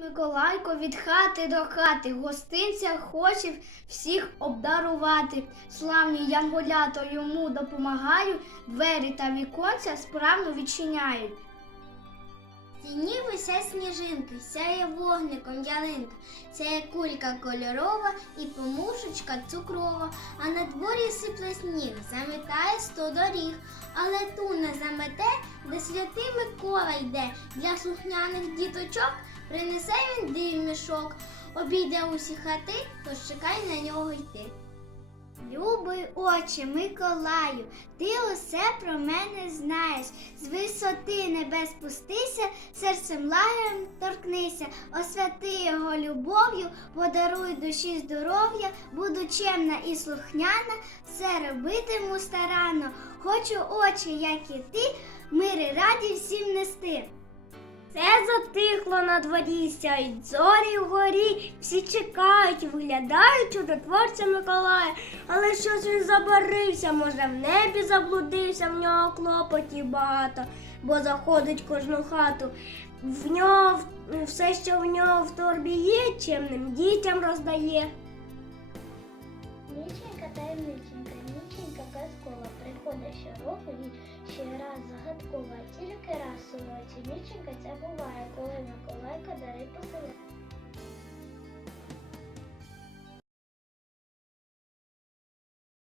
Миколайко від хати до хати гостинця хоче всіх обдарувати. Славні янголята йому допомагають, двері та віконця справно відчиняють. Тіні висять сніжинки, сяє вогником ялинка, сяє кулька кольорова і помушечка цукрова, а на дворі сипле сніг, заметає сто доріг, але ту не замете, де святий Микола йде. Для слухняних діточок принесе він див мішок, обійде усі хати, тож чекай на нього йти. Любий очі, Миколаю, ти усе про мене знаєш. З висоти небес спустися, серцем лагерем торкнися, освяти його любов'ю, подаруй душі здоров'я, буду чемна і слухняна, все робитиму старанно. Хочу очі, як і ти, мири раді всім нести. Все затихло на дворі, сяють зорі вгорі, всі чекають, виглядають чудотворця Миколая, але щось він забарився, може в небі заблудився, в нього клопотів багато, бо заходить кожну хату. В нього все, що в нього в торбі є, чимним дітям роздає. Ніченька таємниченька, ніченька приходить щороку він ще раз загадкова, тільки раз у році. Ніченька ця буває, коли Миколайка дари посилає.